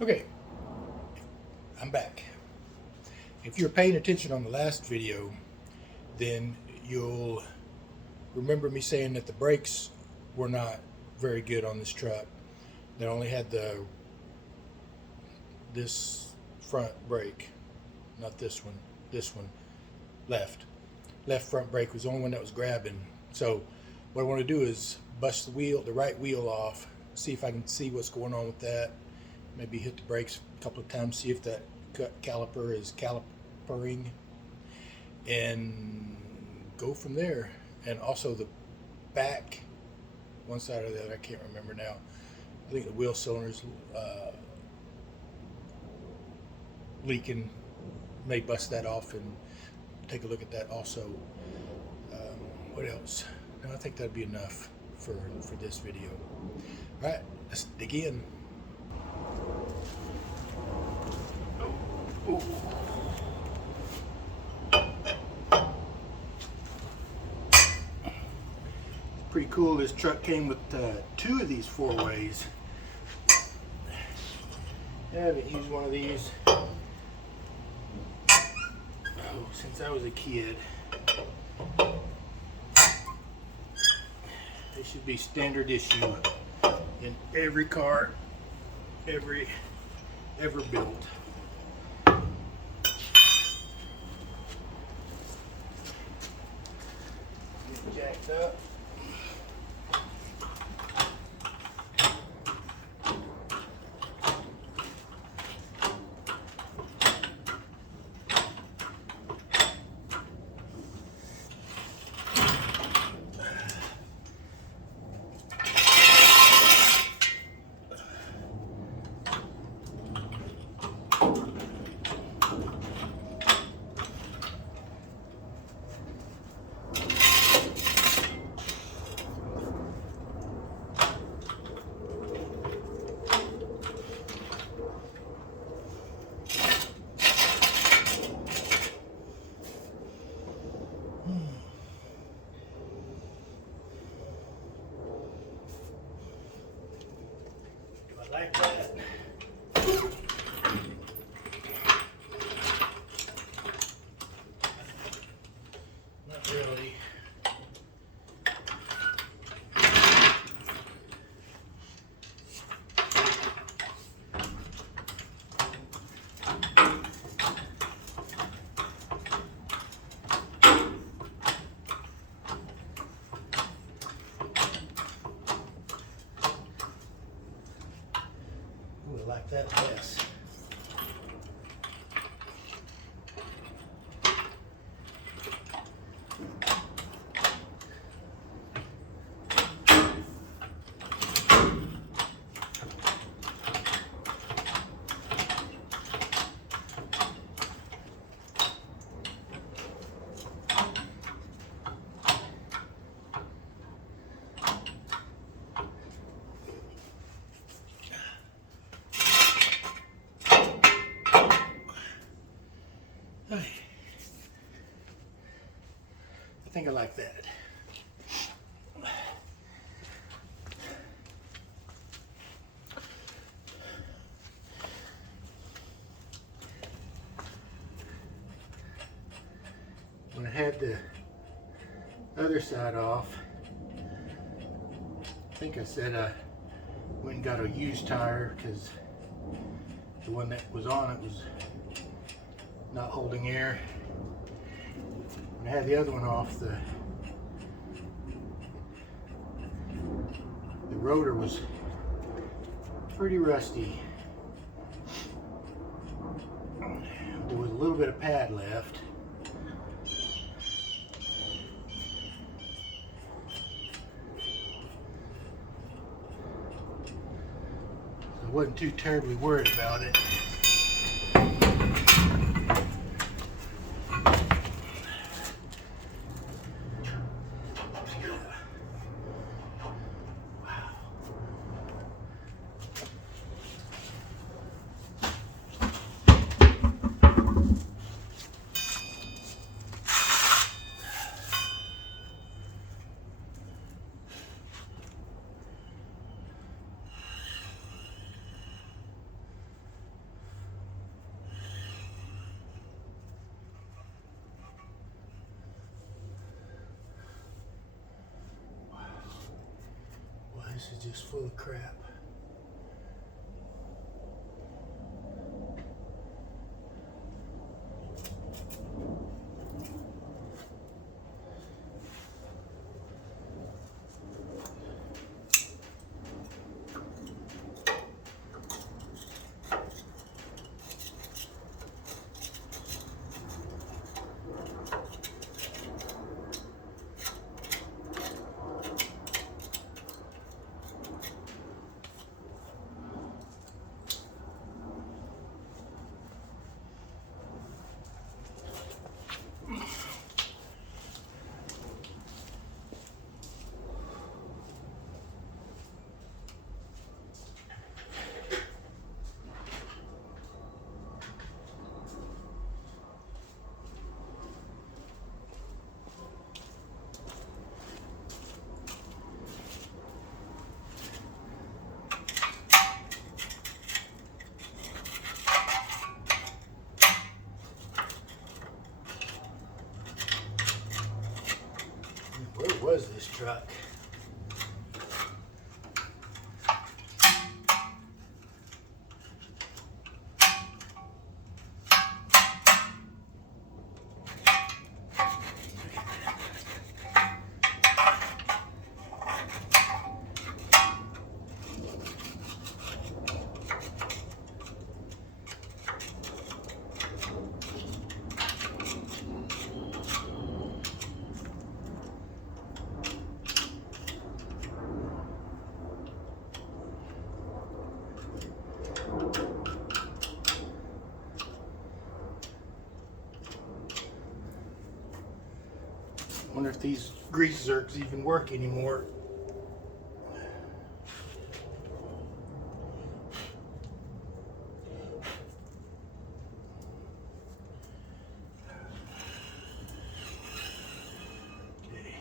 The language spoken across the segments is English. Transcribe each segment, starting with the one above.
Okay, I'm back. If you're paying attention on the last video, then you'll remember me saying that the brakes were not very good on this truck. They only had this front brake, not this one, left front brake was the only one that was grabbing. So what I want to do is bust the right wheel off, see if I can see what's going on with that. Maybe hit the brakes a couple of times, see if that caliper is calipering, and go from there. And also the back, one side or the other, I can't remember now. I think the wheel cylinder's leaking. May bust that off and take a look at that also. What else? No, I think that'd be enough for this video. All right, let's dig in. Ooh. Pretty cool. This truck came with two of these 4-ways. I haven't used one of these since I was a kid. They should be standard issue in every car ever built. Jacked up. Like that. Not really. Ooh, I like that less. I think I like that. When I had the other side off, I think I said I went and got a used tire because the one that was on it was not holding air. When I had the other one off, the rotor was pretty rusty. There was a little bit of pad left. So I wasn't too terribly worried about it. This is just full of crap. Where was this truck? Wonder if these grease zerks even work anymore. Okay.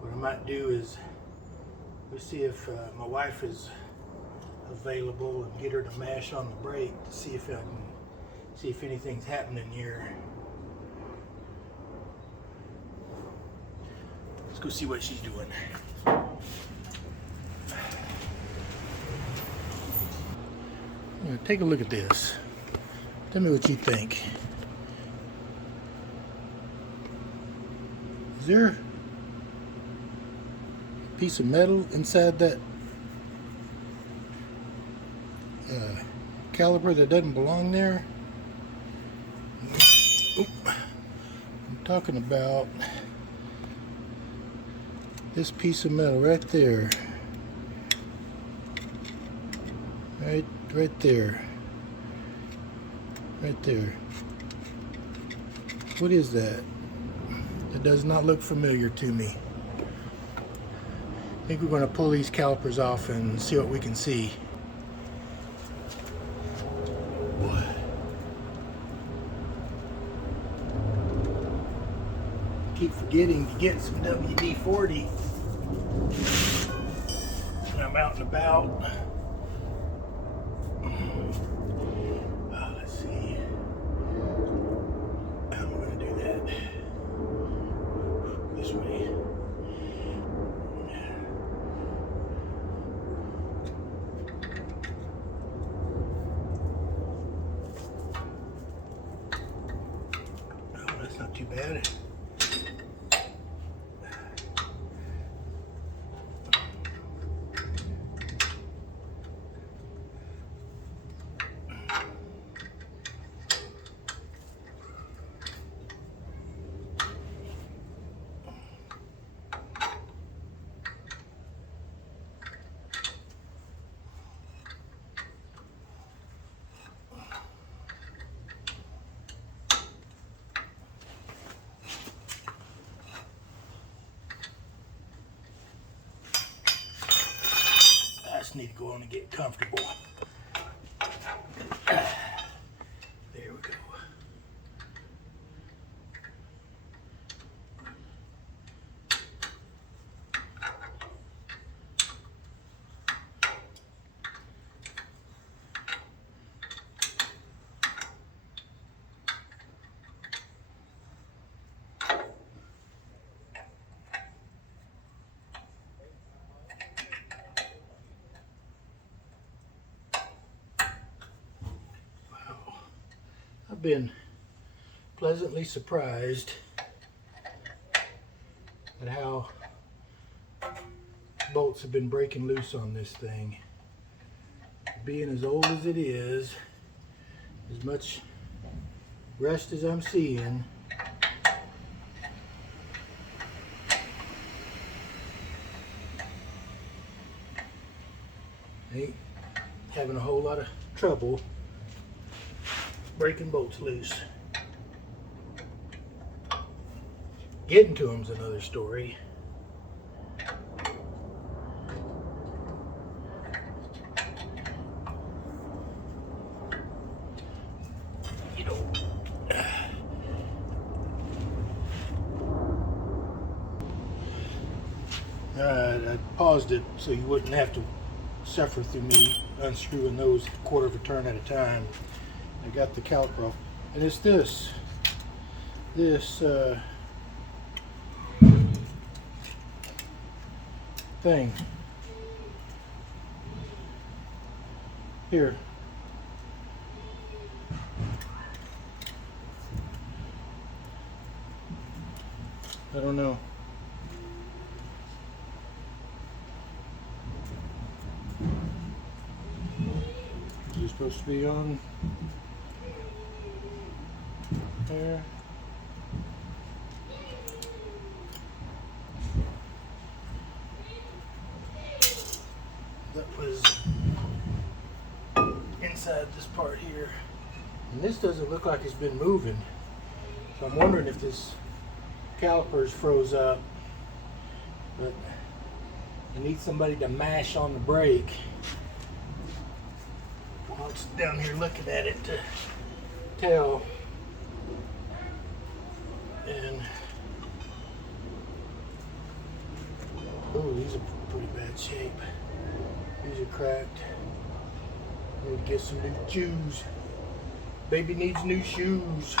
What I might do is let's see if my wife is available and get her to mash on the brake to see if I can see if anything's happening here. Let's go see what she's doing. Yeah, take a look at this. Tell me what you think. Is there a piece of metal inside that caliper that doesn't belong there? Oop. I'm talking about this piece of metal right there. Right there. Right there. What is that? That does not look familiar to me. I think we're going to pull these calipers off and see what we can see. Keep forgetting to get some WD-40 when I'm out and about. Let's see. How am I going to do that? This way. Oh, that's not too bad. Need to go on and get comfortable. There we go. I've been pleasantly surprised at how bolts have been breaking loose on this thing. Being as old as it is, as much rust as I'm seeing, ain't having a whole lot of trouble breaking bolts loose. Getting to them's another story. You know, I paused it so you wouldn't have to suffer through me unscrewing those a quarter of a turn at a time. I got the caliper off, and it's this thing here. I don't know. You're supposed to be on there. That was inside this part here. And this doesn't look like it's been moving. So I'm wondering if this caliper's froze up. But I need somebody to mash on the brake while it's down here looking at it to tell. And oh, these are pretty bad shape. These are cracked. Need to get some new shoes. Baby needs new shoes.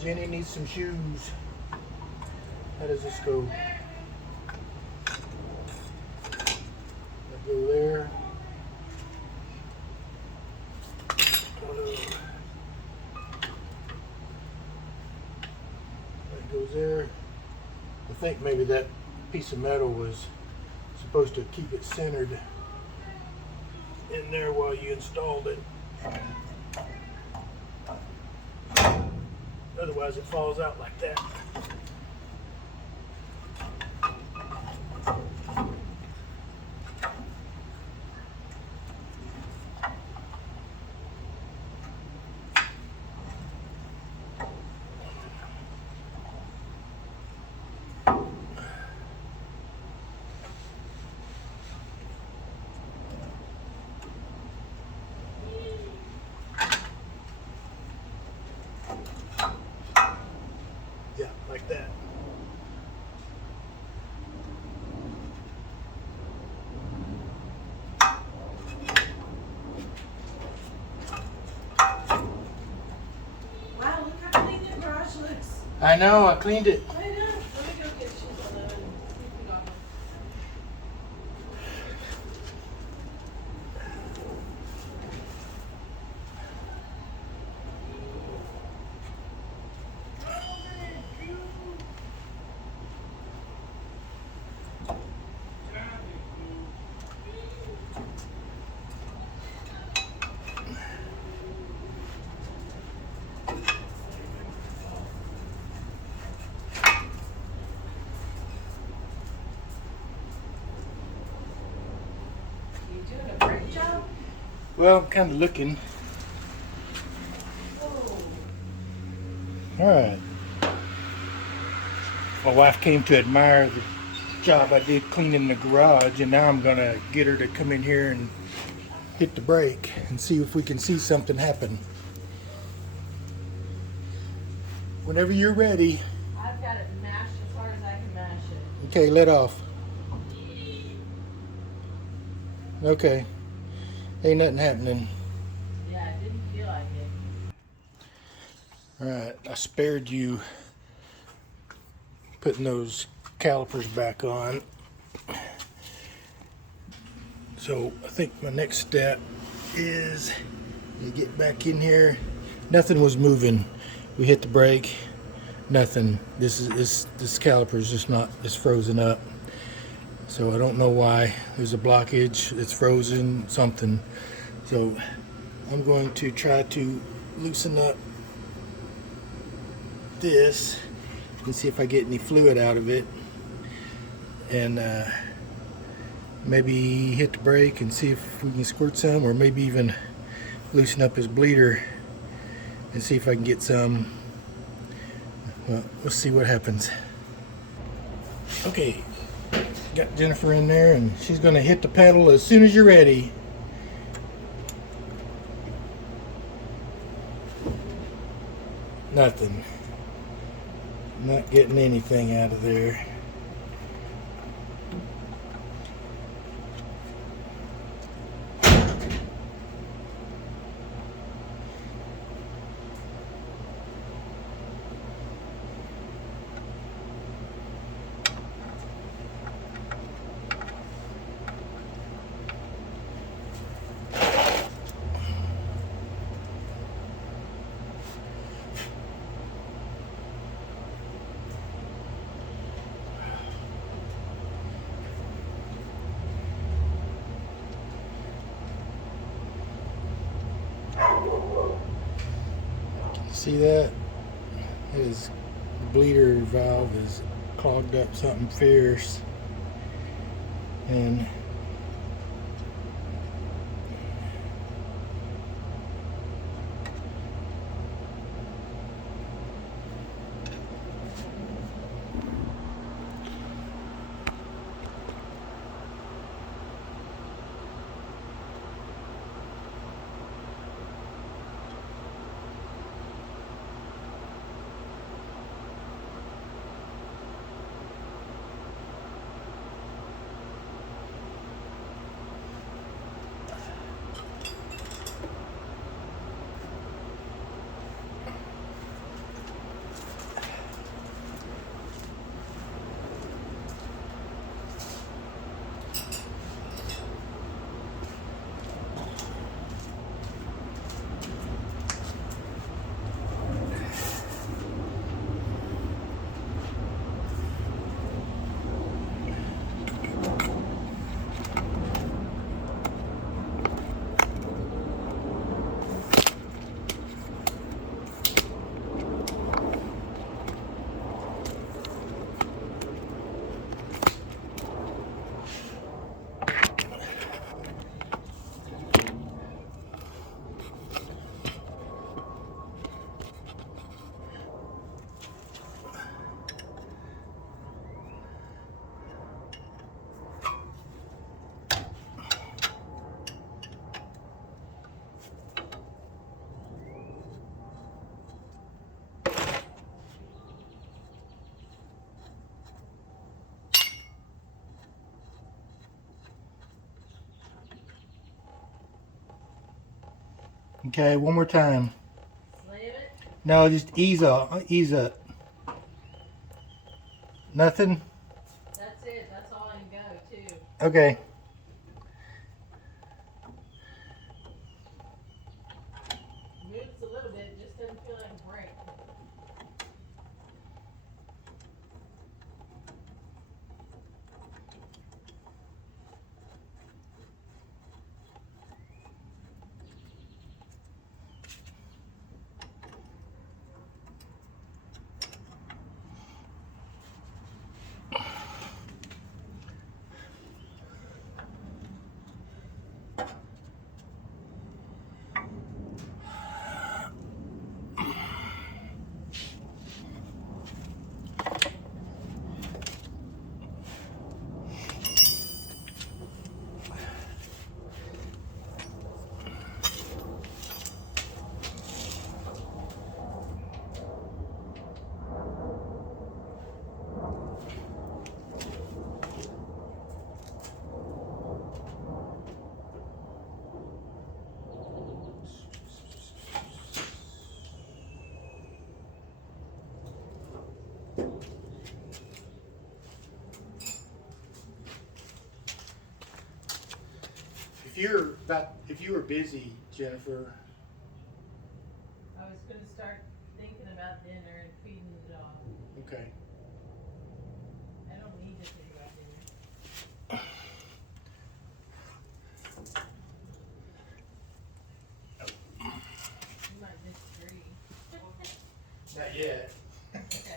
Jenny needs some shoes. How does this go? That go there. That goes there. I think maybe that piece of metal was supposed to keep it centered in there while you installed it. Otherwise it falls out like that. Yeah, like that. Wow, look how clean that garage looks. I know, I cleaned it. I know. Let me go get shoes on that and see if we got them. You doing a great job? Well, I'm kind of looking. Whoa. Alright. My wife came to admire the job I did cleaning the garage, and now I'm going to get her to come in here and hit the brake and see if we can see something happen. Whenever you're ready. I've got it mashed as hard as I can mash it. Okay, let off. Okay. Ain't nothing happening. Yeah, it didn't feel like it. Alright, I spared you putting those calipers back on. So I think my next step is to get back in here. Nothing was moving. We hit the brake. Nothing. This caliper is just not. It's frozen up. So I don't know why. There's a blockage. It's frozen. Something. So I'm going to try to loosen up this and see if I get any fluid out of it, and maybe hit the brake and see if we can squirt some, or maybe even loosen up his bleeder and see if I can get some. Well, let's see what happens. Okay, got Jennifer in there, and she's going to hit the pedal as soon as you're ready. Nothing. Not getting anything out of there. See that? His bleeder valve is clogged up something fierce, and okay, one more time. Slam it. No, just ease up. Ease up. Nothing? That's it. That's all I can go, too. Okay. Moves a little bit, just doesn't feel like a brake. If you were busy, Jennifer. I was Okay. I don't need to think about dinner. You might disagree. Not yet. Okay.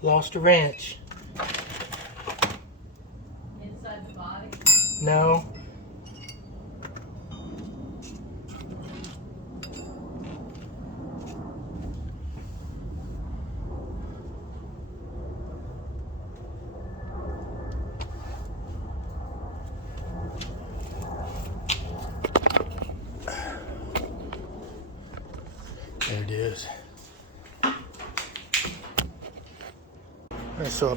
Lost a wrench. Inside the body? No. There it is. All right, so we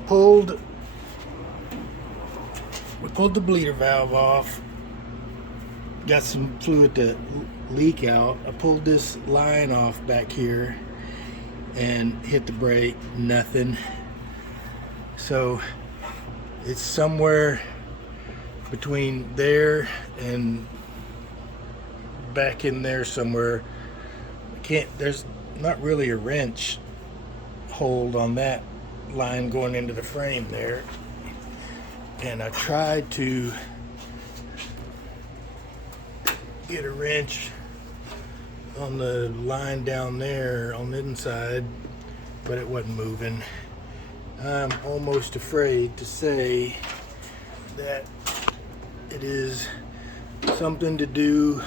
pulled the bleeder valve off. Got some fluid to leak out. I pulled this line off back here and hit the brake, nothing. So it's somewhere between there and back in there somewhere. There's not really a wrench hold on that line going into the frame there. And I tried to get a wrench on the line down there on the inside, but it wasn't moving. I'm almost afraid to say that it is something to do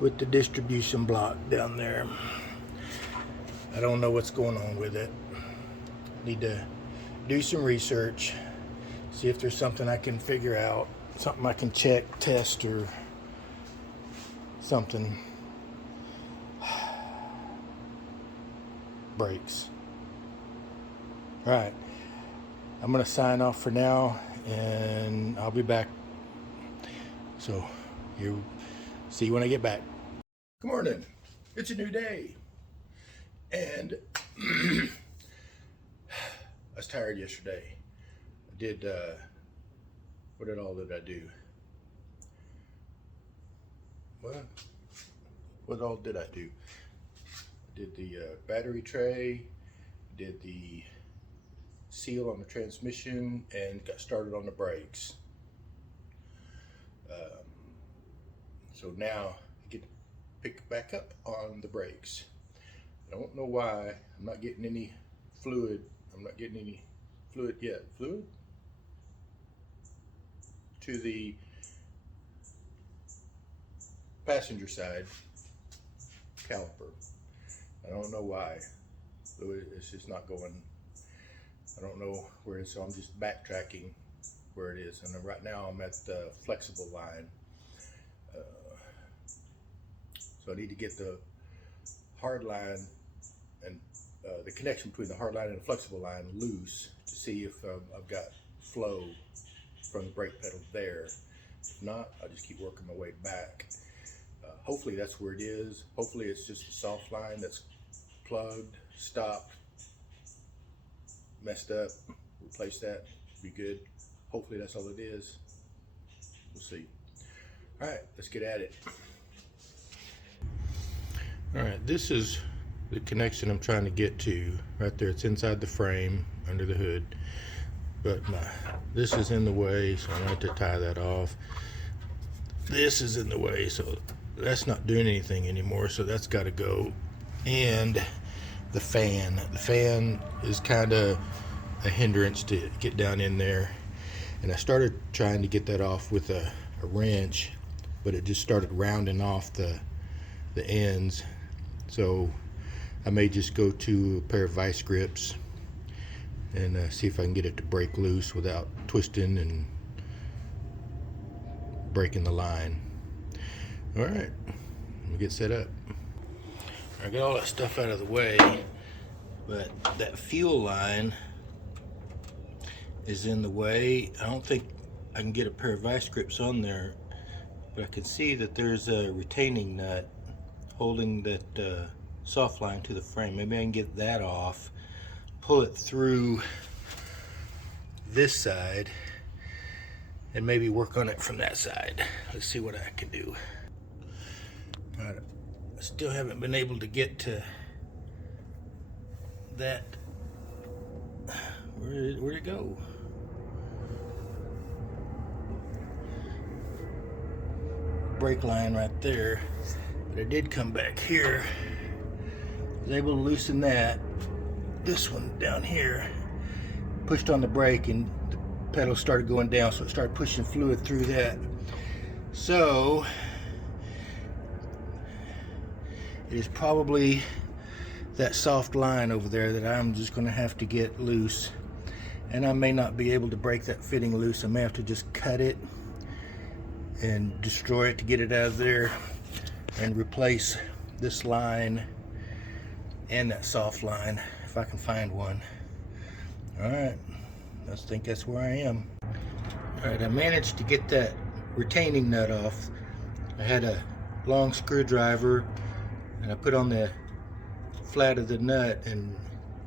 with the distribution block down there. I don't know what's going on with it. Need to do some research, see if there's something I can figure out, something I can check, test, or something. Brakes. All right, I'm gonna sign off for now, and I'll be back. So you see you when I get back. Good morning. It's a new day, and I was tired yesterday. I did. What all did I do? What all did I do? I did the battery tray, did the seal on the transmission, and got started on the brakes. So now I get to pick back up on the brakes. I don't know why I'm not getting any fluid. I'm not getting any fluid yet. Fluid to the passenger side caliper. I don't know why. It's just not going. I don't know where it is, so I'm just backtracking where it is. And right now I'm at the flexible line. So I need to get the hard line and the connection between the hard line and the flexible line loose to see if I've got flow from the brake pedal there. If not, I'll just keep working my way back. Hopefully that's where it is. Hopefully it's just a soft line that's plugged, stopped, messed up. Replace that, be good. Hopefully that's all it is. We'll see. All right, let's get at it. All right, this is the connection I'm trying to get to right there. It's inside the frame under the hood, but this is in the way, so I'm going to have to tie that off. This is in the way, so that's not doing anything anymore, so that's got to go. And the fan is kind of a hindrance to get down in there, and I started trying to get that off with a wrench, but it just started rounding off the ends. So I may just go to a pair of vice grips and see if I can get it to break loose without twisting and breaking the line. All right, let me get set up. I got all that stuff out of the way, but that fuel line is in the way. I don't think I can get a pair of vice grips on there, but I can see that there's a retaining nut holding that soft line to the frame. Maybe I can get that off, pull it through this side, and maybe work on it from that side. Let's see what I can do. All right, I still haven't been able to get to that. Where'd it go? Brake line right there, but I did come back here. I was able to loosen that. This one down here, pushed on the brake and the pedal started going down, so it started pushing fluid through that. So it is probably that soft line over there that I'm just going to have to get loose, and I may not be able to break that fitting loose. I may have to just cut it and destroy it to get it out of there and replace this line and that soft line if I can find one. All right, I think that's where I am. All right, I managed to get that retaining nut off. I had a long screwdriver and I put on the flat of the nut and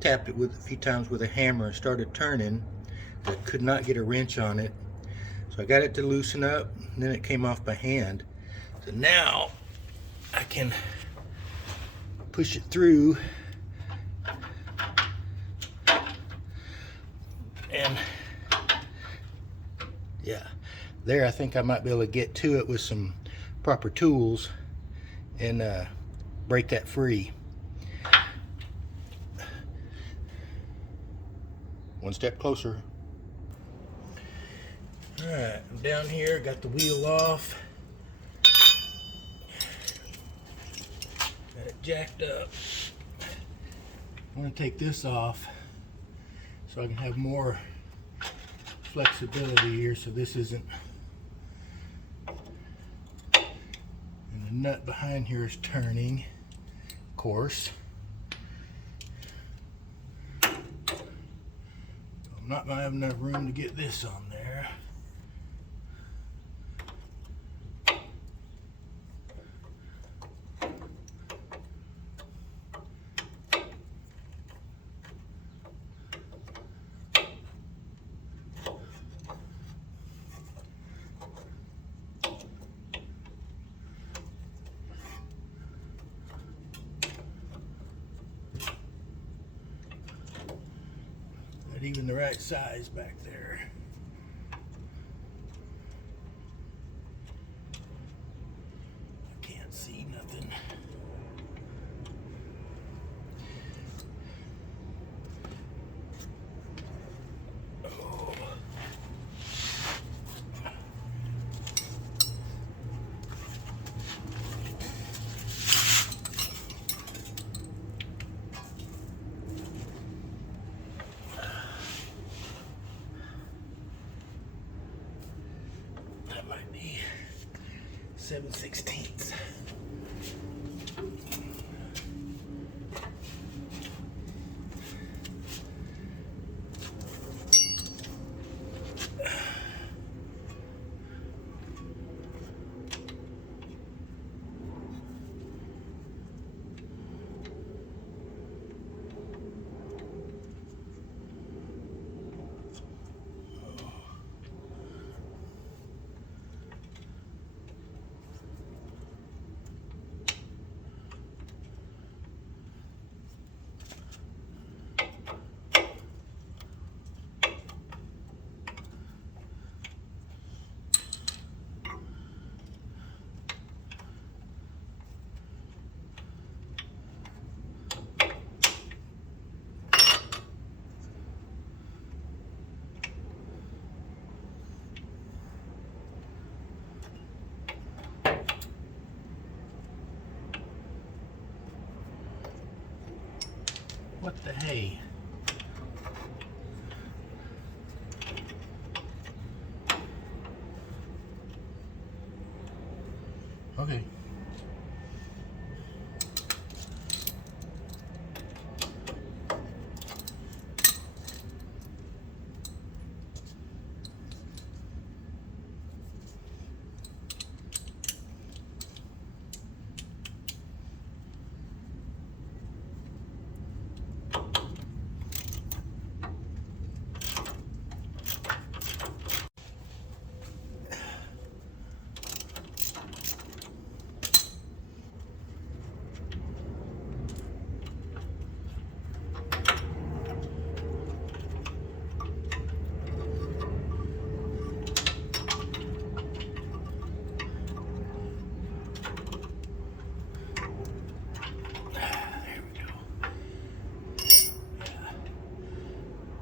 tapped it with a few times with a hammer and started turning. I could not get a wrench on it, so I got it to loosen up, and then it came off by hand. So now I can push it through and yeah, there I think I might be able to get to it with some proper tools and break that free. One step closer. All right, I'm down here, got the wheel off. Got it jacked up. I'm gonna take this off so I can have more flexibility here, so this isn't, and the nut behind here is turning, of course. I'm not gonna have enough room to get this on there. Not even the right size back there. I can't see nothing. Oh. 7/16. What the hey? Okay.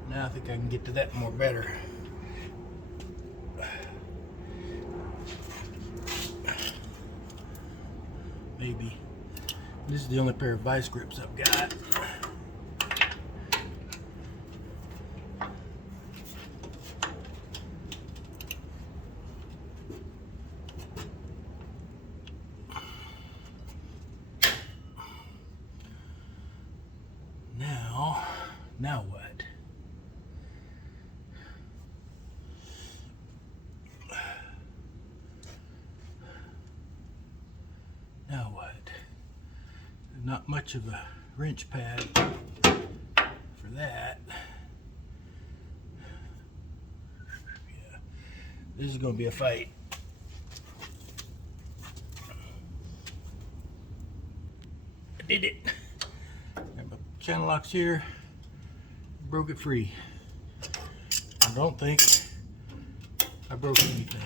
Now I think I can get to that more better. Maybe. This is the only pair of vice grips I've got. Now what? Now what? There's not much of a wrench pad for that. Yeah, this is going to be a fight. I did it. Got my channel locks here. Broke it free. I don't think I broke anything.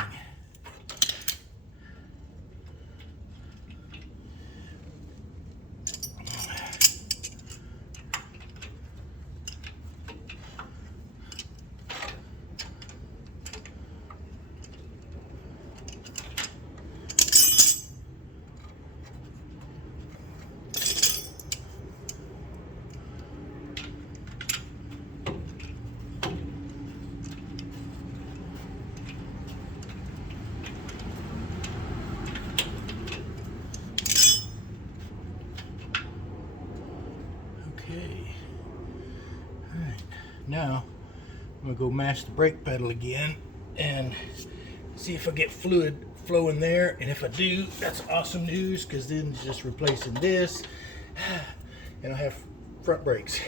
Now, I'm going to go mash the brake pedal again and see if I get fluid flowing there. And if I do, that's awesome news, because then it's just replacing this and I'll have front brakes.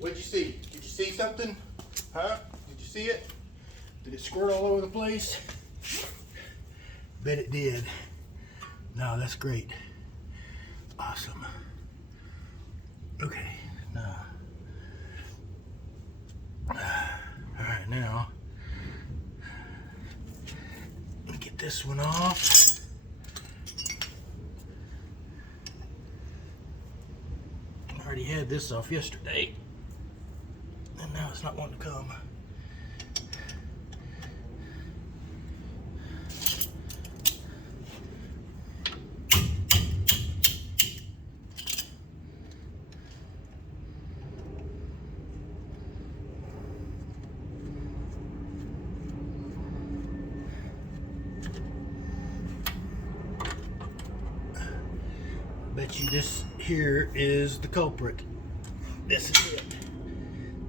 What'd you see? Did you see something? Huh? Did you see it? Did it squirt all over the place? Bet it did. No, that's great. Awesome. Okay, now. Alright, now. Let me get this one off. I already had this off yesterday. And now it's not wanting to come. Bet you this here is the culprit. This is it.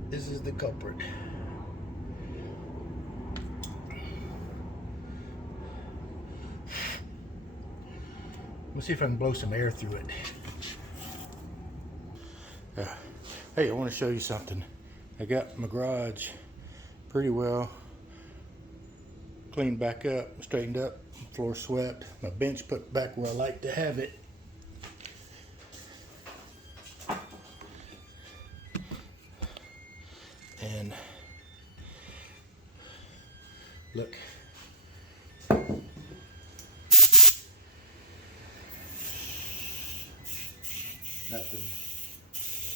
This is the culprit. Let's see if I can blow some air through it. Hey, I want to show you something. I got my garage pretty well cleaned back up, straightened up, floor swept, my bench put back where I like to have it. And look.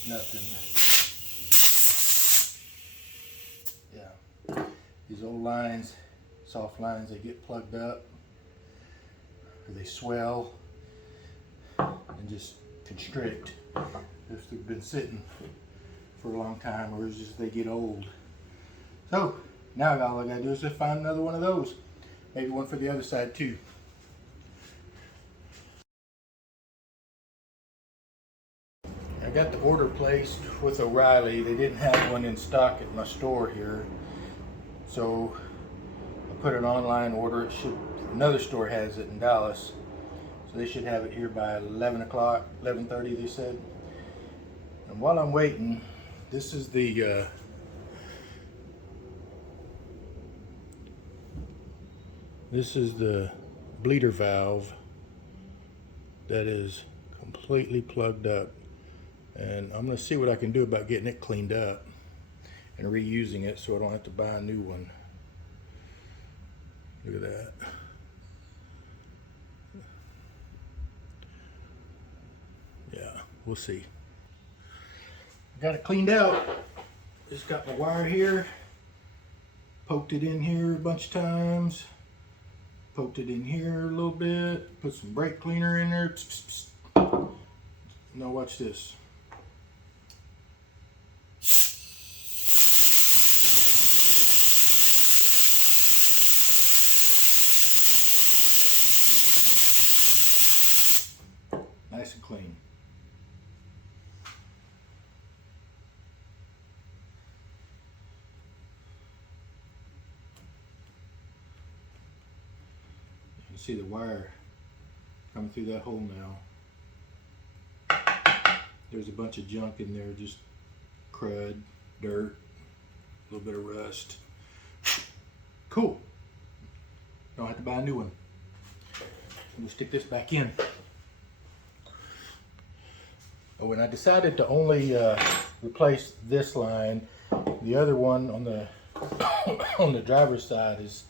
Nothing. Yeah. These old lines, soft lines, they get plugged up, or they swell and just constrict if they've been sitting for a long time, or just they get old. So now all I gotta do is just find another one of those. Maybe one for the other side too. I got the order placed with O'Reilly. They didn't have one in stock at my store here, so I put an online order. It should, another store has it in Dallas, so they should have it here by 11 o'clock, 11:30 they said. And while I'm waiting, this is the bleeder valve that is completely plugged up. And I'm going to see what I can do about getting it cleaned up and reusing it so I don't have to buy a new one. Look at that. Yeah, we'll see. Got it cleaned out. Just got my wire here. Poked it in here a bunch of times. Poked it in here a little bit. Put some brake cleaner in there. Psst, psst. Now watch this. Nice and clean. You can see the wire coming through that hole now. There's a bunch of junk in there, just crud, dirt, a little bit of rust. Cool. Don't have to buy a new one. I'm gonna stick this back in. Oh, and I decided to only replace this line. The other one on the on the driver's side is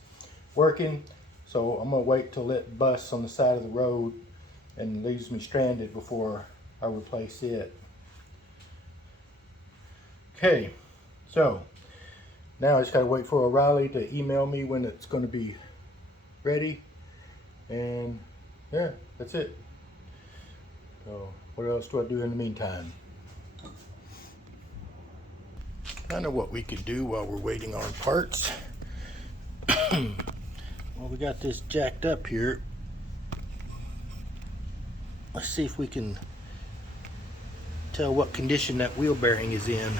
working, so I'm gonna wait till it busts on the side of the road and leaves me stranded before I replace it. Okay, so now I just gotta wait for O'Reilly to email me when it's gonna be ready, and yeah, that's it. So what else do I do in the meantime? I know what we can do while we're waiting on parts. Well, we got this jacked up here. Let's see if we can tell what condition that wheel bearing is in.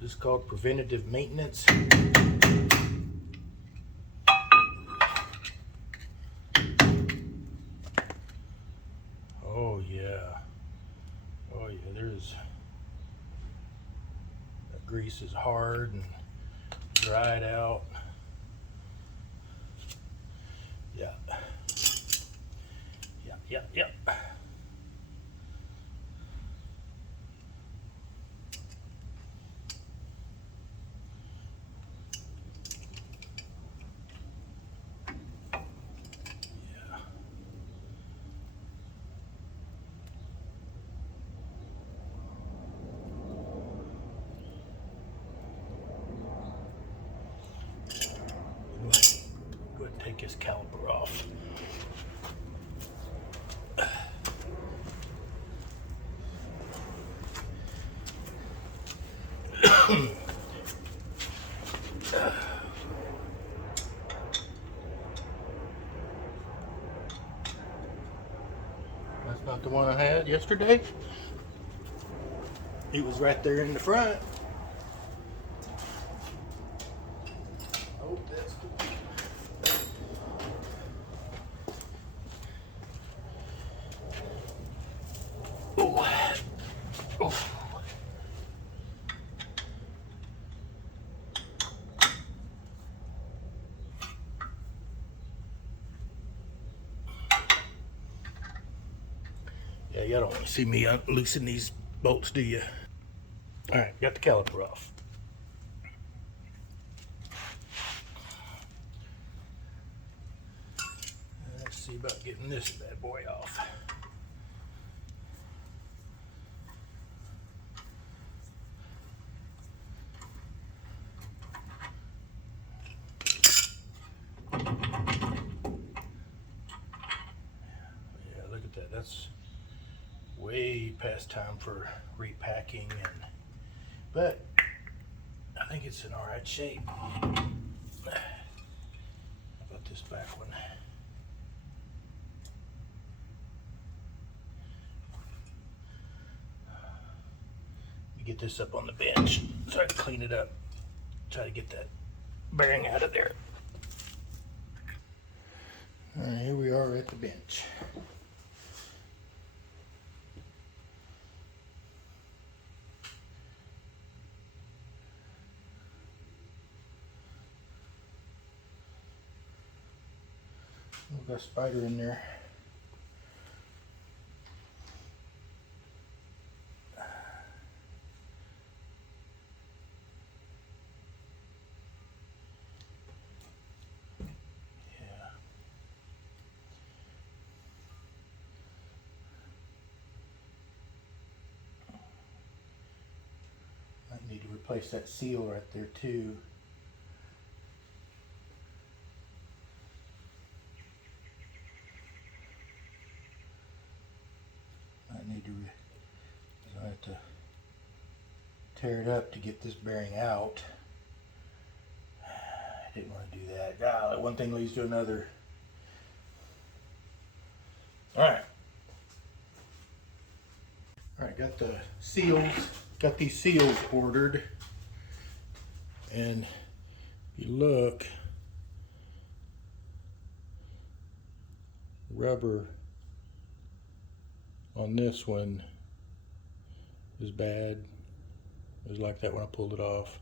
This is called preventative maintenance. Oh yeah. Oh yeah, there's that grease is hard and dried out. Yeah. Yeah. Go ahead and take his caliper off. That's not the one I had yesterday. It was right there in the front. Oh, that's the oh. Oh. Yeah, y'all don't want to see me loosen these bolts, do you? All right, got the caliper off. Let's see about getting this bad boy off. Yeah, look at that. That's way past time for repacking, but I think it's in all right shape. How about this back one? Get this up on the bench so I can clean it up. Try to get that bearing out of there. All right, here we are at the bench. We've got a spider in there. I need to replace that seal right there too. I have to tear it up to get this bearing out. I didn't want to do that. Golly, one thing leads to another. Alright, got the seals, got these seals ordered, and if you look, rubber on this one is bad. It was like that when I pulled it off.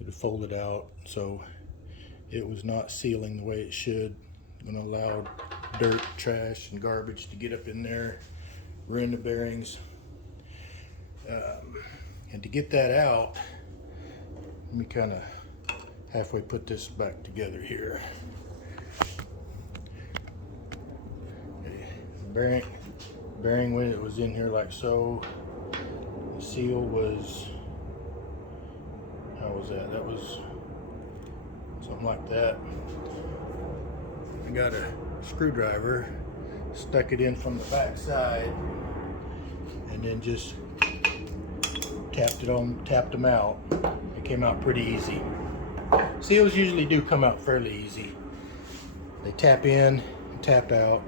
It had folded out, so it was not sealing the way it should. Going to allow dirt, trash, and garbage to get up in there, ruin the bearings. And to get that out, let me kind of halfway put this back together here. Okay. Bearing when it was in here like so. The seal was, how was that? That was something like that. I got a screwdriver, stuck it in from the back side, and then just tapped them out. It came out pretty easy. Seals usually do come out fairly easy. They tap in and tap out.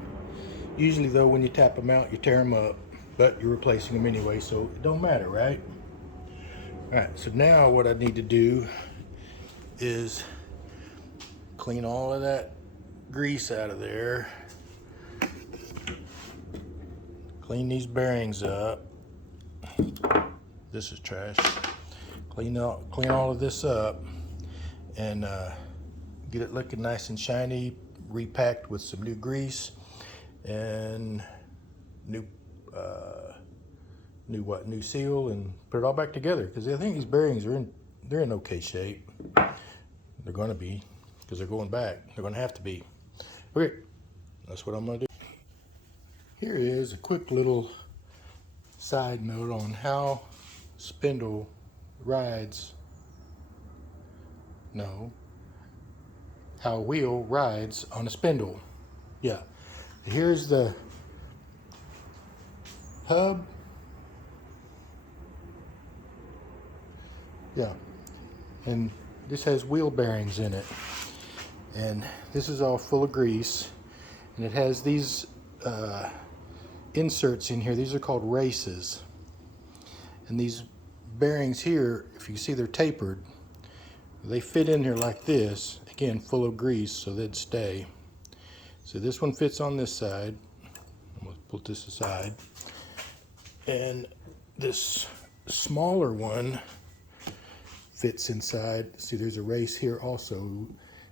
Usually though, when you tap them out, you tear them up, but you're replacing them anyway, so it don't matter, right? All right, so now what I need to do is clean all of that grease out of there. Clean these bearings up. This is trash. Clean all of this up and get it looking nice and shiny, repacked with some new grease and new seal, and put it all back together, because I think these bearings are they're in okay shape. They're going to be, because they're going back. They're going to have to be. Okay, that's what I'm going to do. Here is a quick little side note on how spindle rides. No, how a wheel rides on a spindle. Yeah, here's the hub. Yeah, and this has wheel bearings in it, and this is all full of grease, and it has these inserts in here. These are called races, and these bearings here, if you see, they're tapered. They fit in here like this, again full of grease, so they'd stay. So this one fits on this side. I'm going to put this aside, and this smaller one fits inside. See, there's a race here also,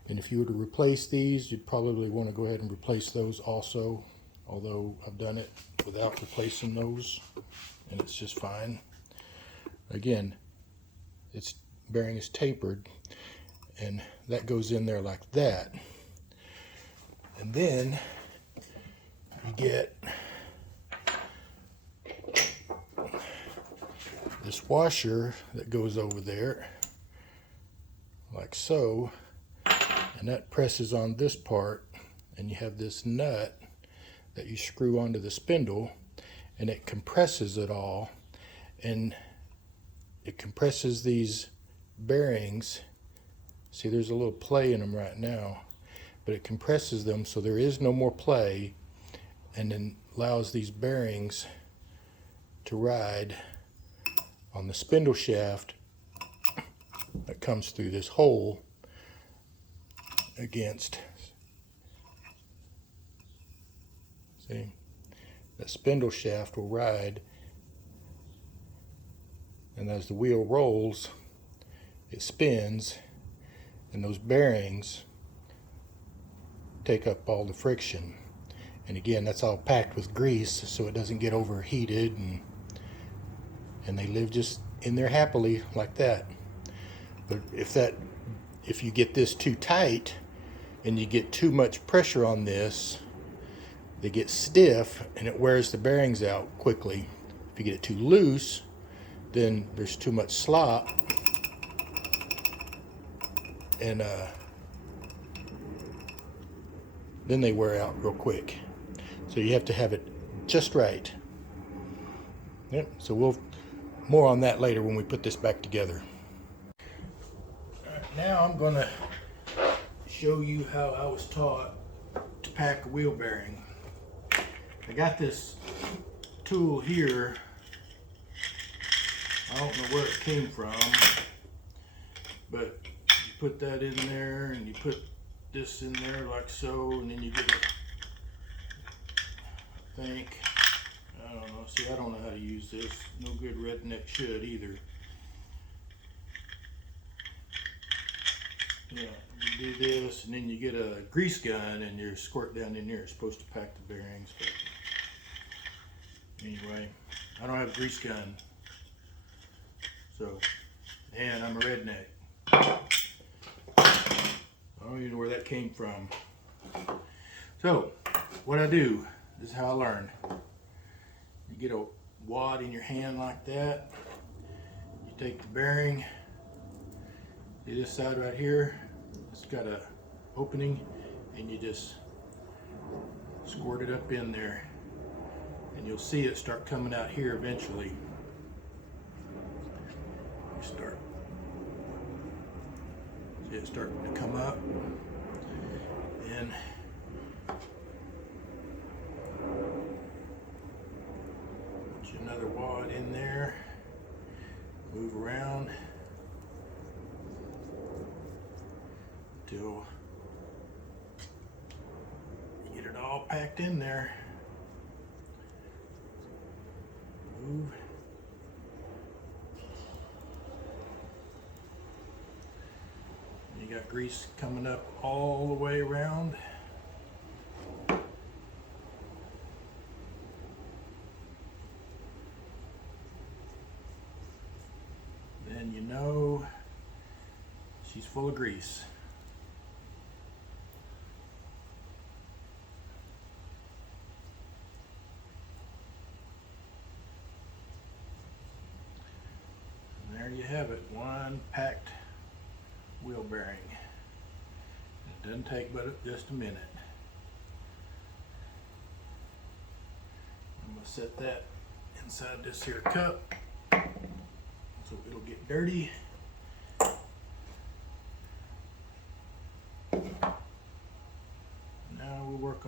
and if you were to replace these, you'd probably want to go ahead and replace those also, although I've done it without replacing those and it's just fine. Again, its bearing is tapered, and that goes in there like that. And then you get this washer that goes over there like so, and that presses on this part, and you have this nut that you screw onto the spindle, and it compresses it all, and it compresses these bearings. See, there's a little play in them right now, but it compresses them so there is no more play, and then allows these bearings to ride on the spindle shaft that comes through this hole against, see, that spindle shaft will ride, and as the wheel rolls, it spins, and those bearings take up all the friction. And again, that's all packed with grease so it doesn't get overheated, and they live just in there happily like that. But if you get this too tight and you get too much pressure on this, they get stiff and it wears the bearings out quickly. If you get it too loose, then there's too much slop, and then they wear out real quick. So you have to have it just right. Yep, so we'll more on that later when we put this back together. All right, now I'm going to show you how I was taught to pack a wheel bearing. I got this tool here. I don't know where it came from, but you put that in there and you put this in there like so, and then you get it, I think, I don't know, see, I don't know how to use this. No good redneck should either. Yeah, you do this, and then you get a grease gun and you squirt down in there. It's supposed to pack the bearings, but anyway, I don't have a grease gun, so, and I'm a redneck. I don't even know where that came from. So, what I do, this is how I learn. You get a wad in your hand like that. You take the bearing. See this side right here? It's got a opening, and you just squirt it up in there. And you'll see it start coming out here eventually. You start. See it starting to come up. And put another wad in there. Move around until you get it all packed in there. Move. You got grease coming up all the way around. Then you know she's full of grease. And there you have it, one packed wheel bearing. It doesn't take but just a minute. I'm going to set that inside this here cup so it'll get dirty.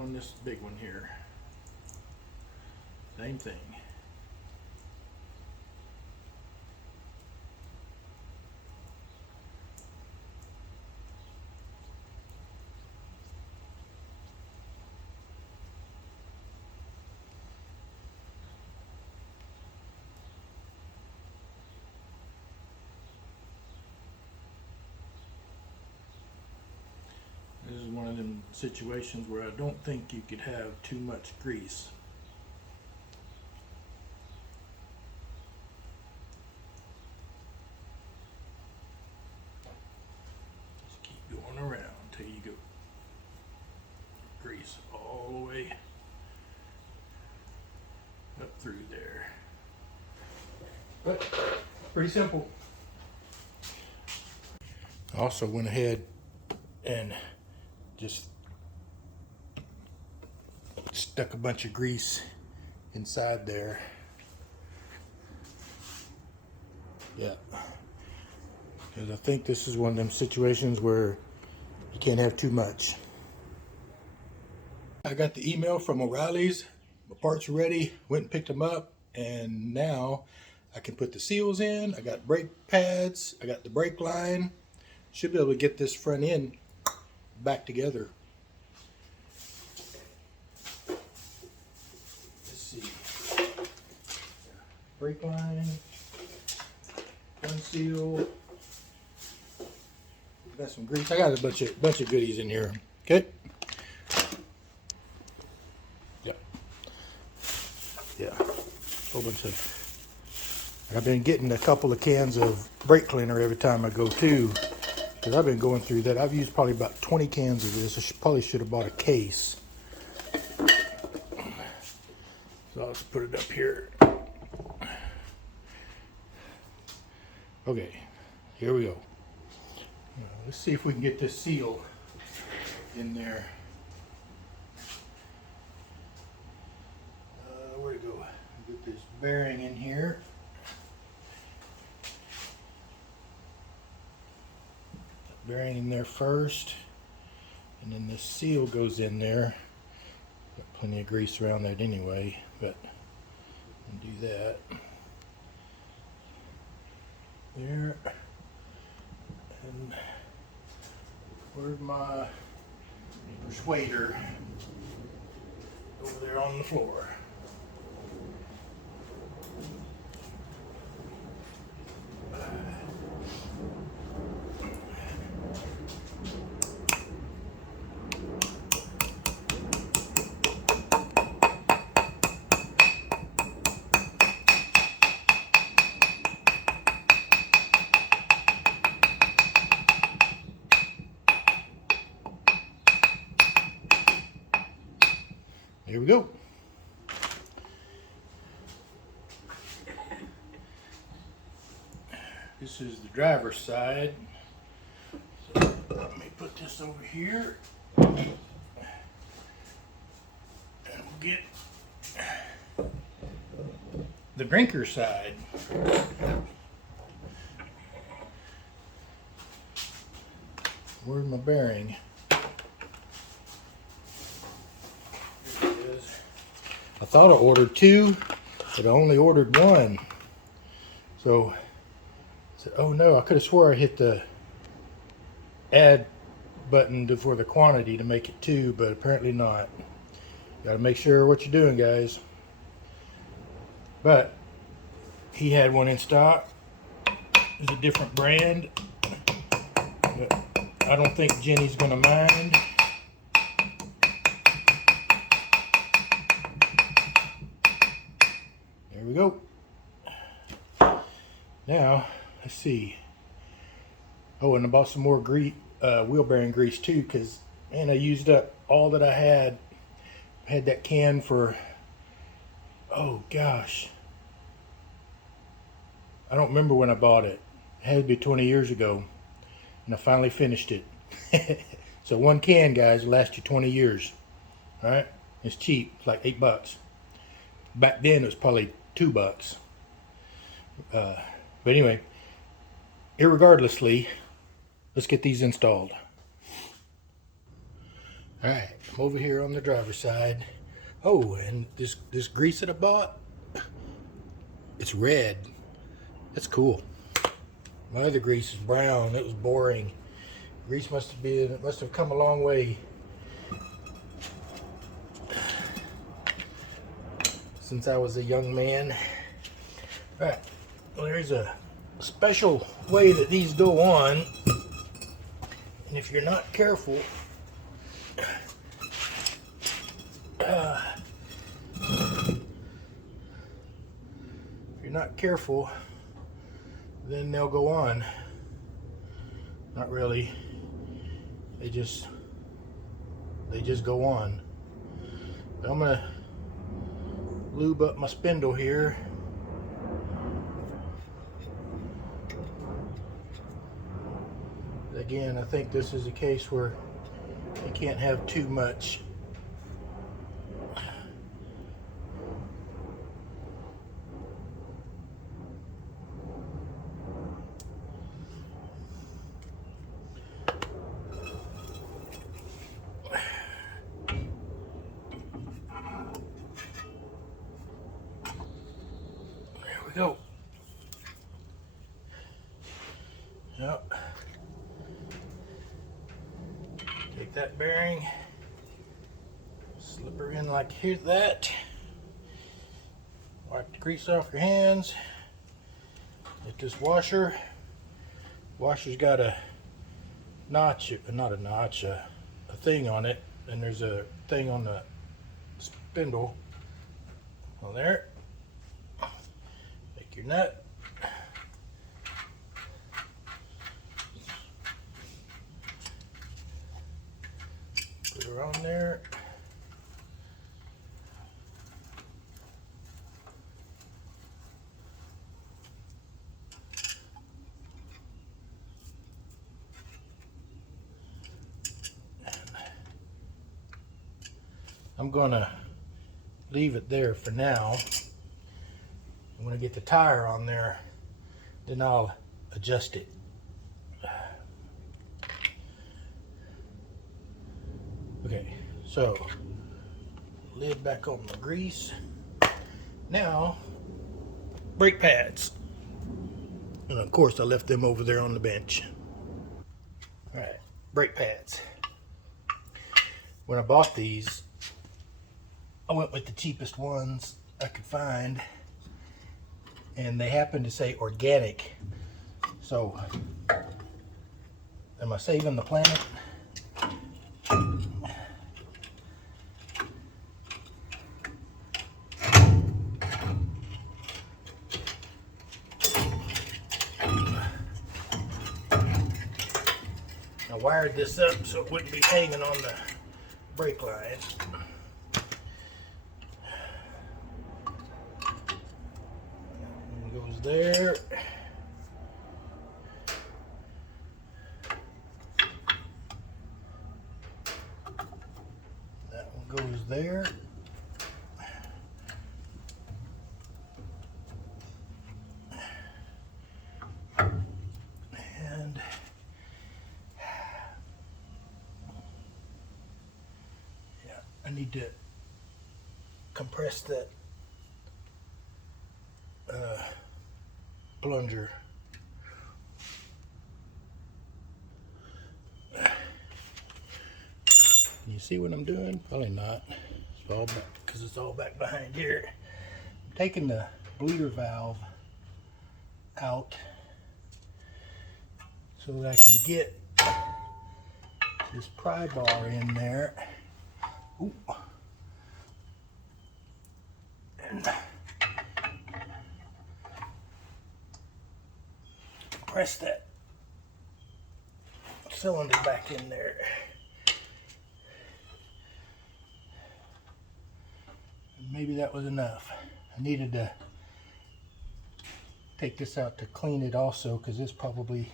on this big one here. Same thing. This is one of them situations where I don't think you could have too much grease. Just keep going around until you go grease all the way up through there. But pretty simple. I also went ahead and just stuck a bunch of grease inside there. Yeah, because I think this is one of them situations where you can't have too much. I got the email from O'Reilly's. My parts are ready. Went and picked them up, and now I can put the seals in. I got brake pads. I got the brake line. Should be able to get this front end back together. Let's see. Brake line, one seal. Got some grease. I got a bunch of goodies in here. Okay. Yeah. Yeah. Whole bunch of. I've been getting a couple of cans of brake cleaner every time I go too. Because I've been going through that. I've used probably about 20 cans of this. I probably should have bought a case. So I'll just put it up here. Okay, here we go. Let's see if we can get this seal in there. Where'd it go? Get this bearing in here. Bearing in there first, and then the seal goes in there. Got plenty of grease around that anyway, but I'll do that. There. And where's my persuader? Over there on the floor. Here we go. This is the driver's side. So let me put this over here. And we'll get the drinker side. Where's my bearing? I thought I ordered two, but I only ordered one. So I said, oh no, I could have swore I hit the add button for the quantity to make it two, but apparently not. Gotta make sure what you're doing, guys. But he had one in stock. It's a different brand, but I don't think Jenny's gonna mind. There we go. Now, let's see. Oh, and I bought some more wheel bearing grease too, because, man, I used up all that I had. I had that can for, oh gosh. I don't remember when I bought it. It had to be 20 years ago. And I finally finished it. So one can, guys, will last you 20 years. All right? It's cheap. It's like $8. Back then, it was probably $2. But anyway, irregardlessly, let's get these installed. All right, I'm over here on the driver's side. Oh, and this grease that I bought, it's red. That's cool. My other grease is brown. It was boring. Grease must have come a long way since I was a young man. All right, well, there's a special way that these go on, and if you're not careful, then they'll go on. Not really. They just go on. But I'm gonna lube up my spindle here. Again, I think this is a case where you can't have too much. There we go. Yep. Take that bearing, slip her in like that. Wipe the grease off your hands. Get this washer. Washer's got a notch, not a notch, a thing on it, and there's a thing on the spindle. Well, there. Take your nut. Put her on there. I'm gonna leave it there for now. When I get the tire on there, then I'll adjust it. Okay, so lid back on the grease. Now, brake pads. And of course I left them over there on the bench. All right, brake pads. When I bought these, I went with the cheapest ones I could find, and they happened to say organic. So, am I saving the planet? I wired this up so it wouldn't be hanging on the brake line. Goes there. That one goes there. And yeah, I need to compress that plunger. You see what I'm doing? Probably not. It's all back because it's all back behind here. I'm taking the bleeder valve out so that I can get this pry bar in there. Ooh. And press that cylinder back in there. Maybe that was enough. I needed to take this out to clean it also, because it's probably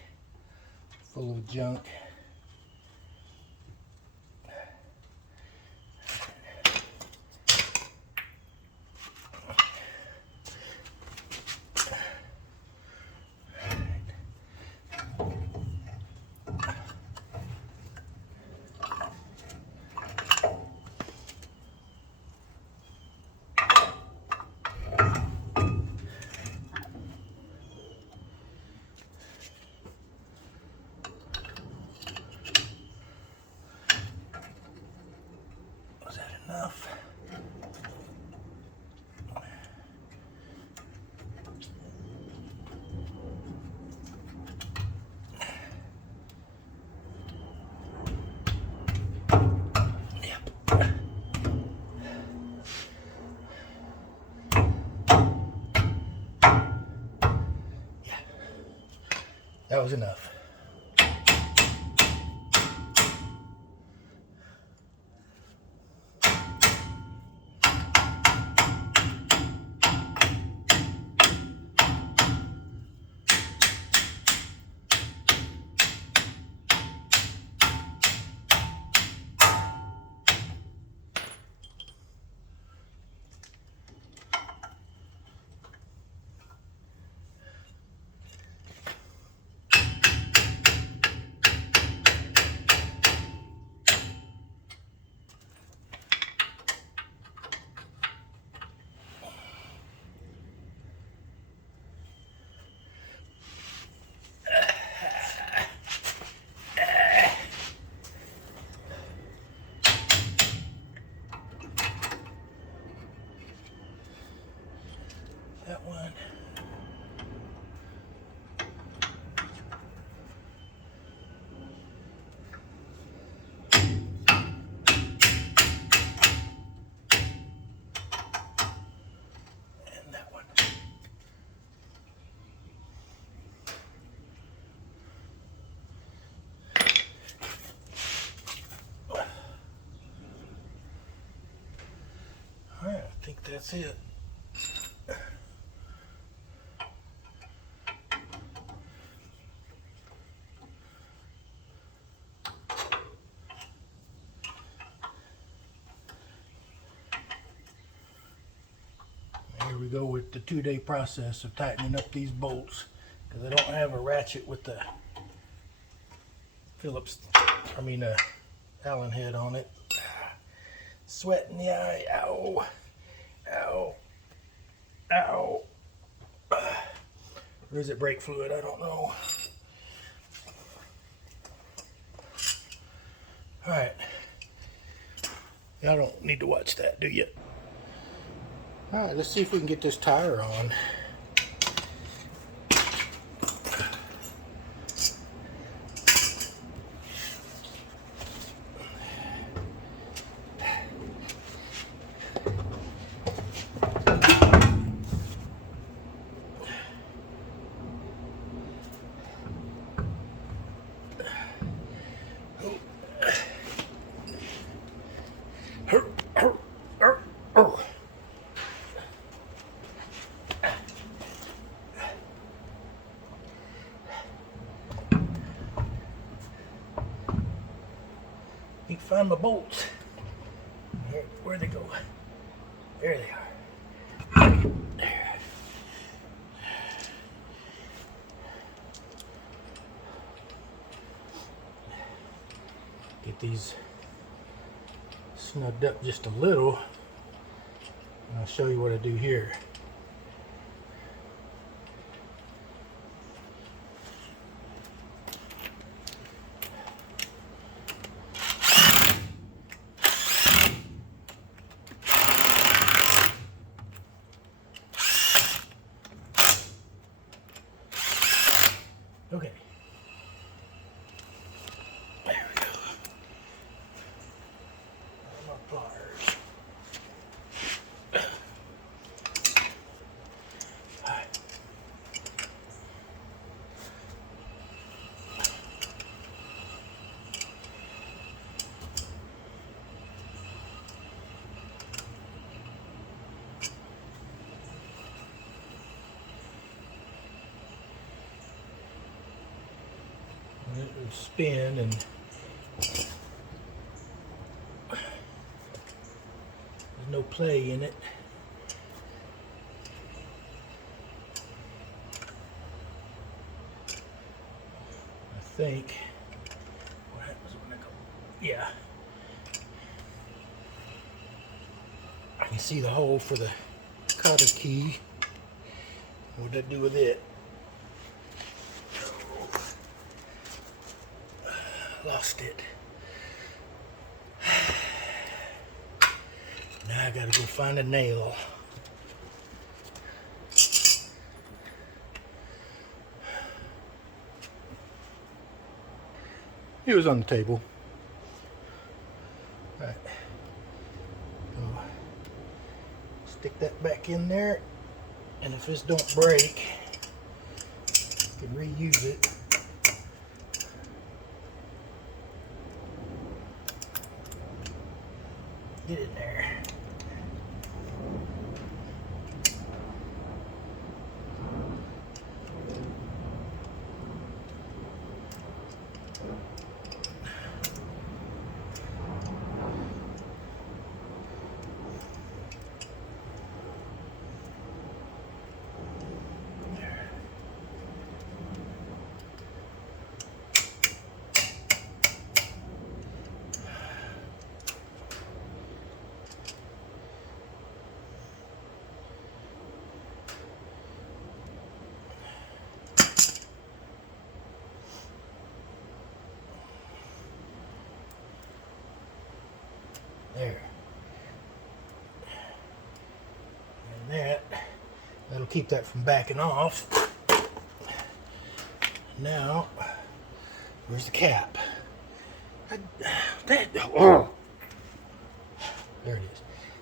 full of junk. That was enough. That one. And that one. All right, I think that's it. Here we go with the 2-day process of tightening up these bolts, because I don't have a ratchet with the Allen head on it. Sweat in the eye. Ow. Ow. Ow. Or is it brake fluid? I don't know. Alright. Y'all don't need to watch that, do you? Alright, let's see if we can get this tire on. Need to find my bolts. Where'd they go? There they are. There. Get these snugged up just a little, and I'll show you what I do here. Okay. There we go. My pliers. All right. It would spin, and there's no play in it. I think. What happens when I go? Yeah. I can see the hole for the cotter key. What did I do with it? Lost it. Now I gotta go find a nail. It was on the table. All right. So, stick that back in there, and if this don't break, you can reuse it. Get in there. There. And that'll keep that from backing off. Now, where's the cap? There it is.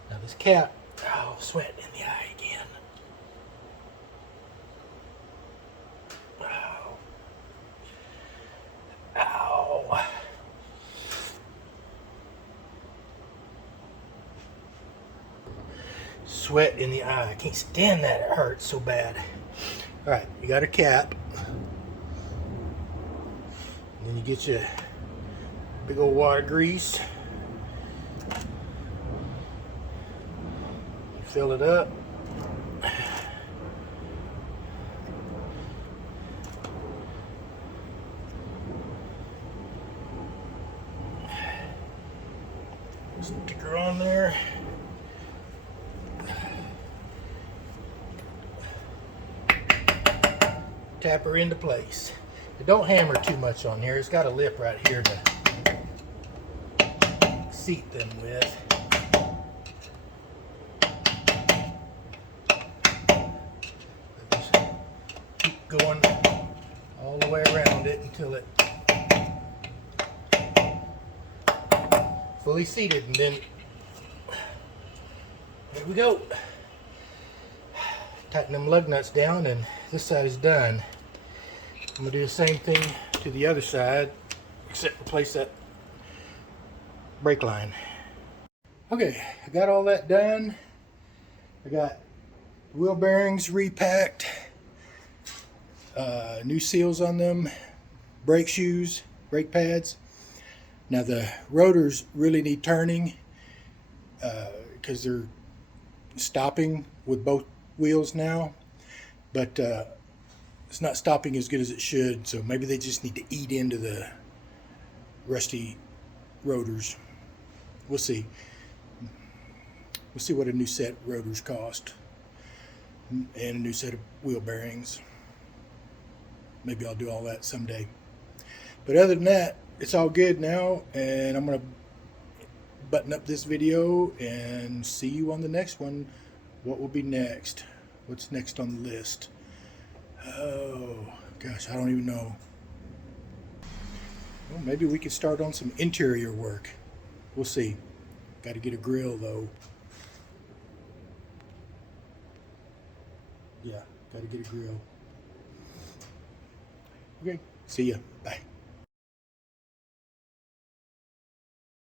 Now this cap, oh, sweat in the eye again. Ow. Ow. Sweat in the eye. I can't stand that. It hurts so bad. All right, you got a cap. And then you get your big old water grease. You fill it up. Stick her on there. Tap her into place. But don't hammer too much on here. It's got a lip right here to seat them with. Just keep going all the way around it until it fully seated, and then there we go. Tighten them lug nuts down, and this side is done. I'm gonna do the same thing to the other side, except replace that brake line. Okay, I got all that done. I got wheel bearings repacked, new seals on them, brake shoes, brake pads. Now the rotors really need turning because they're stopping with both wheels now, but it's not stopping as good as it should, so maybe they just need to eat into the rusty rotors. We'll see. We'll see what a new set of rotors cost and a new set of wheel bearings. Maybe I'll do all that someday. But other than that, it's all good now, and I'm going to button up this video and see you on the next one. What will be next? What's next on the list? Oh, gosh, I don't even know. Well, maybe we could start on some interior work. We'll see. Got to get a grill, though. Yeah, got to get a grill. Okay, see ya. Bye.